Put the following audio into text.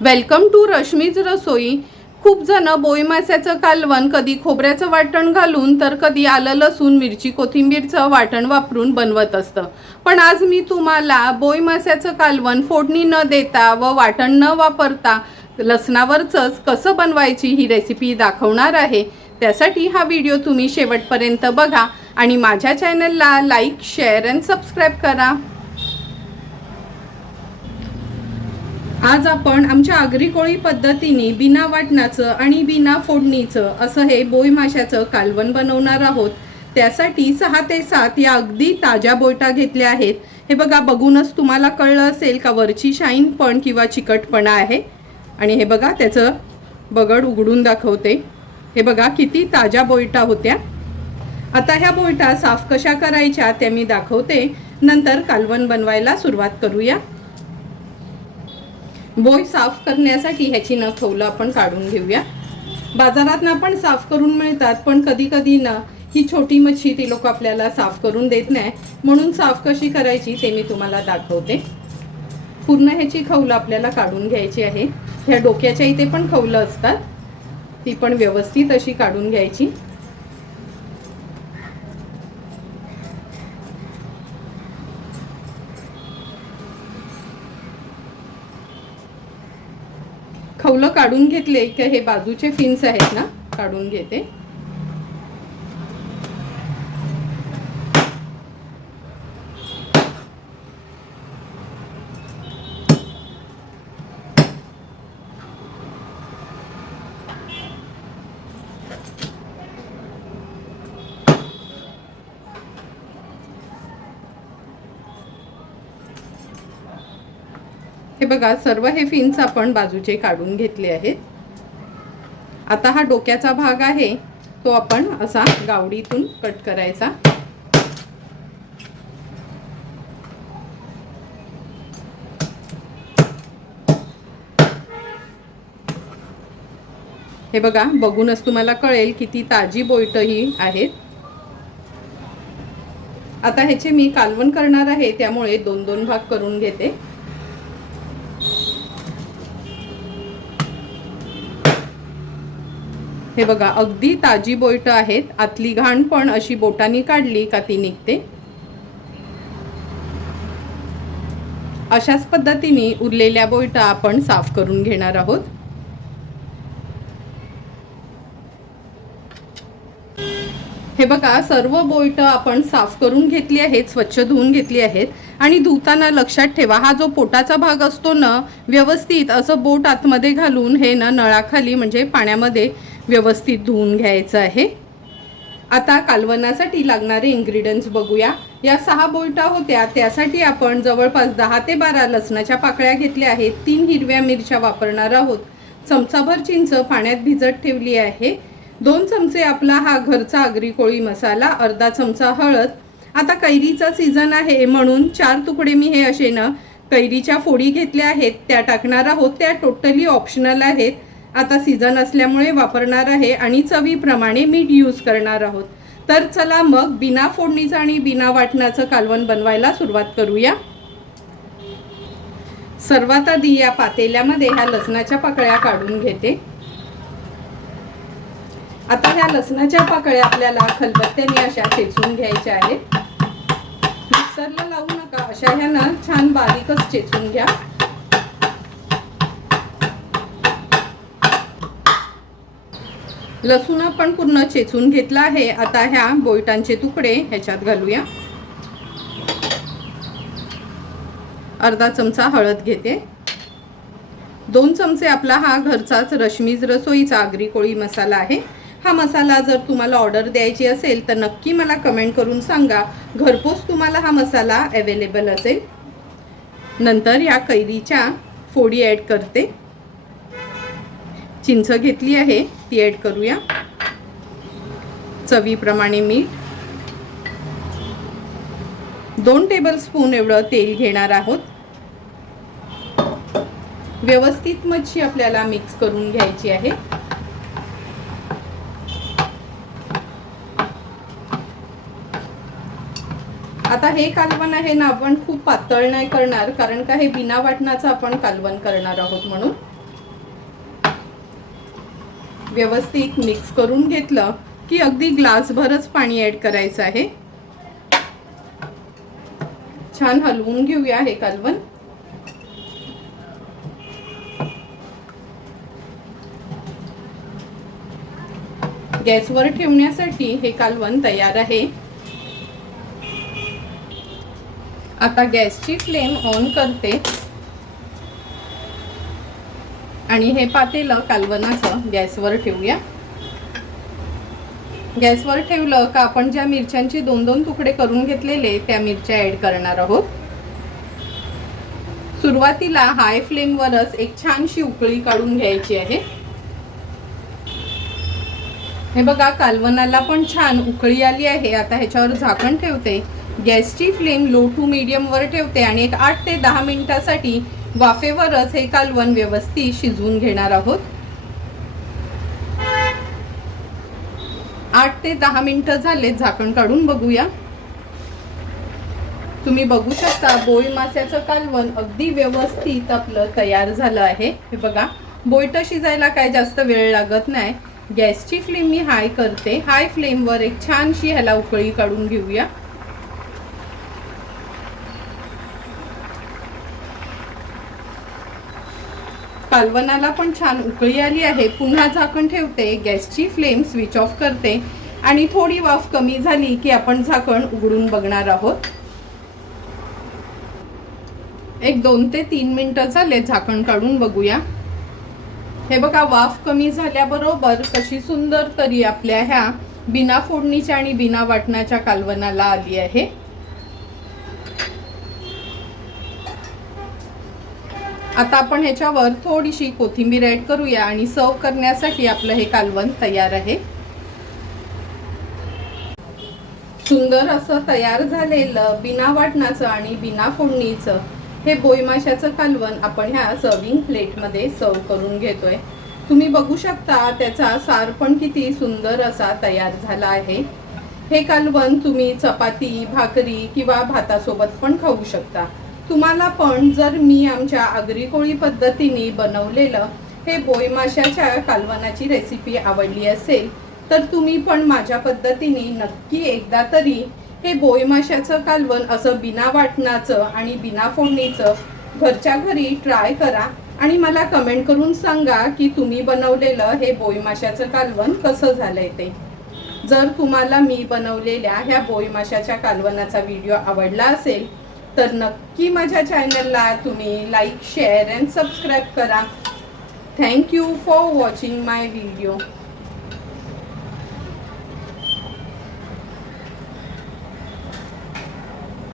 Welcome to Rashmi's रसोई। खूप जण बोई माशाचं कालवण कधी खोबऱ्याचं वाटण घालून तर कधी आलं लसूण मिरची कोथिंबीरचं वाटण वापरून बनवत असतं। पण आज मी तुम्हाला बोई माशाचं कालवण फोडणी न देता व वाटण न वापरता लसणावरचंच कसं बनवायची ही रेसिपी दाखवणार आहे। त्यासाठी हा व्हिडिओ तुम्ही शेवटपर्यंत बघा आणि माझ्या चॅनलला लाईक शेअर अँड सबस्क्राईब करा। आज आपण आमच्या आगरी कोळी पद्धतीने बिना वाटणाचं आणि बिना फोडणीचं असं हे बोई माशाचं कालवण बनवणार आहोत। त्यासाठी 6 ते 7 या अगदी ताज्या बोयटा घेतल्या आहेत। हे बघा, बघूनच तुम्हाला कळलं असेल का वरची शाईन पण किंवा चिकटपणा आहे। आणि हे बघा, त्याचं बगड उघडून दाखवते। हे बघा किती ताज्या बोयटा होत्या। आता ह्या बोयटा साफ कशा करायच्या ते मी दाखवते, नंतर कालवण बनवायला सुरुवात करूया। बोई साफ करण्यासाठी ह्याची नखवलं आपण काढून घेऊया। बाजारात पण साफ करून मिळतात, पण कधी कधी ना ही छोटी मच्छी ती लोक आपल्याला साफ करून देत नाही, म्हणून साफ कशी करायची ते मी तुम्हाला दाखवते। पूर्ण ह्याची खवलं आपल्याला काढून घ्यायची आहे। ह्या डोक्याच्या इथे पण खवलं असतात, ती पण व्यवस्थित अशी काढून घ्यायची। खवलं काढून घेतले की हे बाजूचे फिन्स आहेत ना, काढून घेते। हे बघा, सर्व हे फिन्स आपण बाजूचे काढून घेतले आहेत। आता हा डोक्याचा भाग आहे तो आपण असा गावडीतून कट करायचा। हे बघा, बघूनच तुम्हाला कळेल किती ताजी बोयट ही आहेत। आता ह्याचे मी कालवण करणार आहे, त्यामुळे 2-2 भाग करून घेते। हे बघा, अगदी ताजी बोयट आहेत। आतली घाण पण अशी बोटांनी काढली का ती निघते। अशाच पद्धतीने उरलेल्या बोयटा आपण साफ करून घेणार आहोत। हे बघा, सर्व बोयट आपण साफ करून घेतली आहेत, स्वच्छ धुवून घेतली आहेत। आणि धुताना लक्षात ठेवा, हा जो पोटाचा भाग असतो ना, व्यवस्थित असं बोट आतमध्ये घालून हे ना नळाखाली म्हणजे पाण्यामध्ये व्यवस्थित धुवून घ्यायचं आहे। आता कालवणासाठी लागणारे इन्ग्रेडियंट्स बघूया। या 6 बोयटा होत्या, त्यासाठी आपण जवळपास 10 ते 12 लसणाच्या पाकळ्या घेतल्या आहेत। 3 हिरव्या मिरच्या वापरणार आहोत। चमचाभर चिंच पाण्यात भिजत ठेवली आहे। 2 चमचे आपला हा घरचा आगरी कोळी मसाला, अर्धा चमचा हळद। आता कैरीचा सीझन आहे म्हणून 4 तुकडे मी हे असे ना कैरीच्या फोडी घेतल्या आहेत, त्या टाकणार आहोत। त्या टोटली ऑप्शनल आहेत, आता सीझन असल्यामुळे वापरणार आहे। आणि चवीप्रमाणे मीठ यूज करणार आहोत। तर चला मग बिना फोडणीचं आणि बिना वाटणाचं कालवण बनवायला सुरुवात करूया। सर्वात आधी या पातेल्यामध्ये ह्या लसणाच्या पाकळ्या काढून घेते। आता ह्या लसणाच्या पाकळ्या आपल्याला खलबत्त्याने अशा चेचून घ्यायच्या आहेत। मिक्सरला लावू नका, अशा ह्या ना छान बारीकच चेचून घ्या। लसूण आपण पूर्ण चेचून घेतला आहे। आता ह्या बोयटांचे तुकडे ह्याच्यात घालूया। अर्धा चमचा हळद घेते। 2 चमचे आपला हा घरचाच रश्मीज रसोईचा आगरी कोळी मसाला आहे। हा मसाला जर तुम्हाला ऑर्डर द्यायची असेल तर नक्की मला कमेंट करून सांगा, घरपोच तुम्हाला हा मसाला अवेलेबल असेल। नंतर या कैरीच्या फोडी ॲड करते। चिंच घेतली आहे ती ॲड करूया। चवीप्रमाणे मीठ, 2 टेबलस्पून एवढं तेल घेणार आहोत। व्यवस्थित मच्छी आपल्याला मिक्स करून घ्यायची आहे। आता हे कालवण आहे ना आपण खूप पातळ नाही करणार, कारण का हे बिना वाटणाचं आपण कालवण करणार आहोत म्हणून। व्यवस्थित मिक्स करून घेतलं की अगदी ग्लासभरच पाणी ॲड करायचं आहे. छान हलवून घेऊया हे कालवण. गॅसवर ठेवण्यासाठी हे कालवण तयार आहे. आता गॅसची फ्लेम ऑन करते आणि हे पातेलं कालवणाचं गॅसवर ठेवूया. गॅसवर ठेवलं का आपण ज्या मिरच्यांची 2-2 तुकडे करून घेतलेले त्या मिरच्या ॲड करणार आहोत. सुरुवातीला हाय फ्लेमवरच एक छानशी उकळी काढून घ्यायची आहे. हे बघा कालवणाला पण छान उकळी आली आहे. आता ह्याच्यावर झाकण ठेवते. गॅसची फ्लेम लो टू मीडियम वर ठेवते आणि एक 8 ते 10 मिनिटासाठी वाफेवरच हे कालवण व्यवस्थित शिजवून घेणार आहोत. 8 ते 10 मिनिटं झाले. झाकण काढून बघूया. तुम्ही बघू शकता बोई माशाचं कालवण अगदी व्यवस्थित आपलं तयार झालं आहे. हे बघा बोईट शिजायला काय जास्त वेळ लागत नाही. गॅसची फ्लेम मी हाय करते. हाय फ्लेमवर एक छानशी ह्याला उकळी काढून घेऊया. कालवणाला पण छान उकळी आली आहे. पुन्हा झाकण ठेवते. गॅसची फ्लेम स्विच ऑफ करते आणि थोडी वाफ कमी झाली की आपण झाकण उघडून बघणार आहोत. एक 2 ते 3 मिनिटं झाले. झाकण काढून बघूया. हे बघा वाफ कमी झाल्याबरोबर कशी सुंदर तरी आपल्या ह्या बिना फोडणीच्या आणि बिना वाटणाच्या कालवणाला आली आहे. आता आपण ह्याच्यावर थोडीशी कोथिंबीर ॲड करूया आणि सर्व करण्यासाठी आपलं हे कालवण तयार आहे. सुंदर असं तयार झालेलं बिना वाटणाचं आणि बिना फोडणीचं हे बोई माशाचं कालवण आपण ह्या सर्विंग प्लेटमध्ये सर्व करून घेतोय. तुम्ही बघू शकता त्याचा सार पण किती सुंदर असा तयार झाला आहे. हे कालवण तुम्ही चपाती, भाकरी किंवा भातासोबत पण खाऊ शकता. तुम्हाला पण जर मी आमच्या आगरी कोळी पद्धतीने बनवलेलं हे बोई माशाच्या कालवणाची रेसिपी आवडली असेल तर तुम्ही पण माझ्या पद्धतीने नक्की एकदा तरी हे बोई माशाचं कालवण असं बिना वाटणाचं आणि बिना फोडणीचं घरच्या घरी ट्राय करा आणि मला कमेंट करून सांगा की तुम्ही बनवलेलं हे बोई माशाचं कालवण कसं झालंय ते. जर तुम्हाला मी बनवलेल्या ह्या बोई माशाच्या कालवणाचा व्हिडिओ आवडला असेल तर नक्की माझ्या चॅनलला तुम्ही लाईक, शेअर अँड सबस्क्राईब करा. Thank you for watching my video.